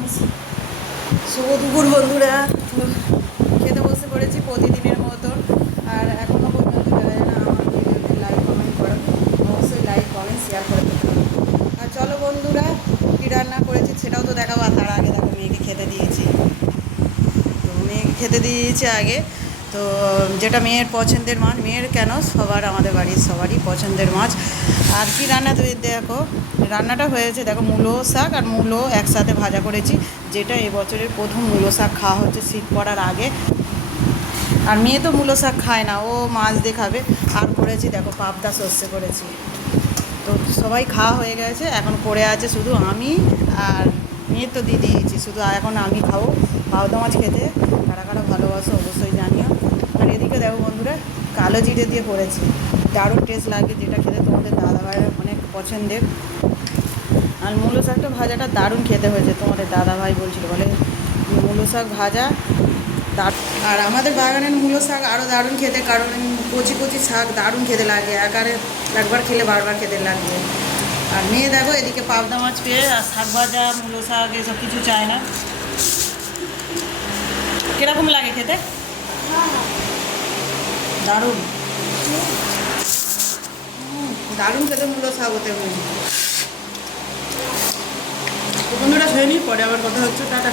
মানুষ। শুভ দুপুর বন্ধুরা, খেতে বসে পড়েছি প্রতিদিনের মতন। আর এখনও পর্যন্ত যারা যারা আমার ভিডিওতে লাইক কমেন্ট করেন, অবশ্যই লাইক কমেন্ট শেয়ার করে দেবেন। আর চলো বন্ধুরা, কী রান্না করেছি সেটাও তো দেখাবো। আর তার আগে দেখো মেয়েকে খেতে দিয়েছি। তো মেয়েকে খেতে দিয়েছি আগে। তো যেটা মেয়ের পছন্দের মাছ, মেয়ের কেন সবার, আমাদের বাড়ির সবারই পছন্দের মাছ। আর কি রান্না তুমি দেখো, রান্নাটা হয়েছে দেখো, মূলো শাক আর মূলো একসাথে ভাজা করেছি। যেটা এবছরের প্রথম মূলো শাক খাওয়া হচ্ছে শীত পড়ার আগে। আর মেয়ে তো মূলো শাক খায় না, ও মাছ দিয়ে খাবে। আর করেছি দেখো পাবদা সর্ষে করেছি। তো সবাই খাওয়া হয়ে গেছে, এখন পড়ে আছে শুধু আমি আর মেয়ে তো দিয়ে দিয়েছি, শুধু এখন আমি খাবো পাবদা মাছ খেতে। কারা কারা ভালোবাসো অবশ্যই জানিও। আর এদিকে দেখো বন্ধুরা, কালো জিরে দিয়ে করেছি, দারুণ টেস্ট লাগে, যেটা খেতে তোমাদের দাদাভাইয়ের অনেক পছন্দের। আর মূলো শাকটা ভাজাটা দারুণ খেতে হয়েছে, তোমাদের দাদাভাই বলছিল, বলে মূলো শাক ভাজা আর আমাদের বাগানের মূলো শাক আরও দারুণ খেতে, কারণ কচি কচি শাক দারুণ খেতে লাগে, একবার খেলে বারবার খেতে লাগবে। আর মেয়ে দেখো এদিকে পাবদা মাছ পেয়ে আর শাক ভাজা মূলো শাক এসব কিছু চায় না। কীরকম লাগে খেতে? দারুণ দারুণ খেতে মূলো শাক হতে বন্ধুরা, খেয়ে নিই, পরে আবার কথা হচ্ছে, টাটা।